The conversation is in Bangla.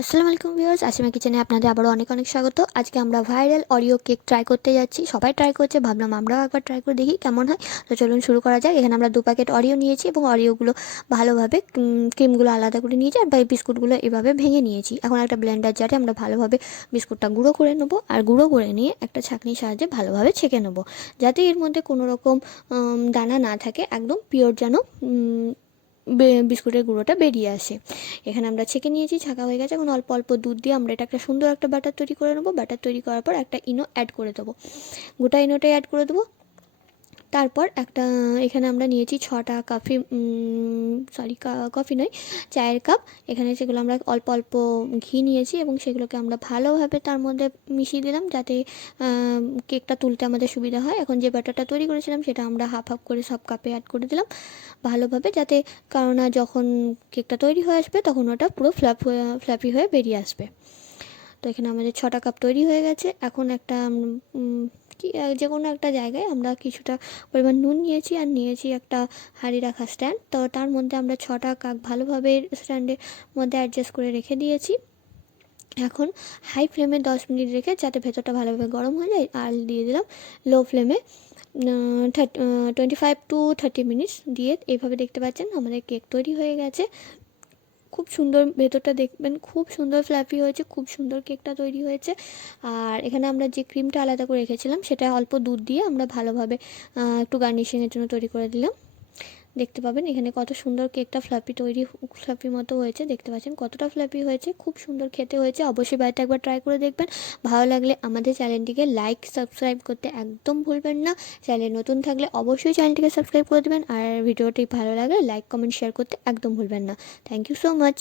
আসসালামু আলাইকুম ভিউয়ার্স, আসিমা কিচেনে আপনাদের আবারও অনেক অনেক স্বাগত। আজকে আমরা ভাইরাল অরিও কেক ট্রাই করতে যাচ্ছি। সবাই ট্রাই করছে, ভাবলাম আমরাও একবার ট্রাই করে দেখি কেমন হয়। তো চলুন শুরু করা যাক। এখানে আমরা 2 প্যাকেট অরিও নিয়েছি এবং অরিওগুলো ভালোভাবে ক্রিমগুলো আলাদা করে নিয়েছি আর বিস্কুটগুলো এভাবে ভেঙে নিয়েছি। এখন একটা ব্লেন্ডার জারে আমরা ভালোভাবে বিস্কুটটা গুঁড়ো করে নেবো আর গুঁড়ো করে নিয়ে একটা ছাঁকনির সাহায্যে ভালোভাবে ছেঁকে নেবো, যাতে এর মধ্যে কোনো রকম দানা না থাকে, একদম পিওর যেন বিস্কুটের গুঁড়োটা বেরিয়ে আসে। এখানে আমরা ছেঁকে নিয়েছি, ছাঁকা হয়ে গেছে। এখন অল্প অল্প দুধ দিয়ে আমরা এটা একটা সুন্দর একটা ব্যাটার তৈরি করে নেবো। ব্যাটার তৈরি করার পর একটা ইনো অ্যাড করে দেবো, গোটা ইনোটাই অ্যাড করে দেবো। তারপর একটা এখানে আমরা নিয়েছি 6টা কফি, কফি নয়, চায়ের কাপ। এখানে সেগুলো আমরা অল্প অল্প ঘি নিয়েছি এবং সেগুলোকে আমরা ভালোভাবে তার মধ্যে মিশিয়ে দিলাম, যাতে কেকটা তুলতে আমাদের সুবিধা হয়। এখন যে ব্যাটারটা তৈরি করেছিলাম সেটা আমরা হাফ হাফ করে সব কাপে অ্যাড করে দিলাম ভালোভাবে, যাতে কারণ যখন কেকটা তৈরি হয়ে আসবে তখন ওটা পুরো ফ্ল্যাপি হয়ে বেরিয়ে আসবে। তো এখানে আমাদের 6টা কাপ তৈরি হয়ে গেছে। এখন একটা কি যে কোনো একটা জায়গায় আমরা কিছুটা পরিমাণ নুন নিয়েছি আর নিয়েছি একটা হাঁড়ি রাখা স্ট্যান্ড। তো তার মধ্যে আমরা 6টা কাক ভালোভাবে স্ট্যান্ডের মধ্যে অ্যাডজাস্ট করে রেখে দিয়েছি। এখন হাই ফ্লেমে 10 মিনিট রেখে যাতে ভেতরটা ভালোভাবে গরম হয়ে যায়, আর দিয়ে দিলাম লো ফ্লেমে 25 to 30 মিনিটস দিয়ে। এইভাবে দেখতে পাচ্ছেন আমাদের কেক তৈরি হয়ে গেছে। খুব সুন্দর ভেতরটা দেখবেন, খুব সুন্দর ফ্ল্যাফি হয়েছে, খুব সুন্দর কেকটা তৈরি হয়েছে। আর এখানে আমরা যে ক্রিমটা আলাদা করে রেখেছিলাম সেটা অল্প দুধ দিয়ে আমরা ভালোভাবে একটু গার্নিশিংয়ের জন্য তৈরি করে দিলাম। দেখতে পাবেন এখানে কত সুন্দর কেকটা ফ্লাফি মতো হয়েছে। দেখতে পাচ্ছেন কতটা ফ্লাফি হয়েছে, খুব সুন্দর খেতে হয়েছে। অবশ্যই বাড়িতে একবার ট্রাই করে দেখবেন। ভালো লাগলে আমাদের চ্যানেলটিকে লাইক সাবস্ক্রাইব করতে একদম ভুলবেন না। চ্যানেল নতুন থাকলে অবশ্যই চ্যানেলটিকে সাবস্ক্রাইব করে দেবেন, আর ভিডিওটি ভালো লাগলে লাইক কমেন্ট শেয়ার করতে একদম ভুলবেন না। Thank you so much.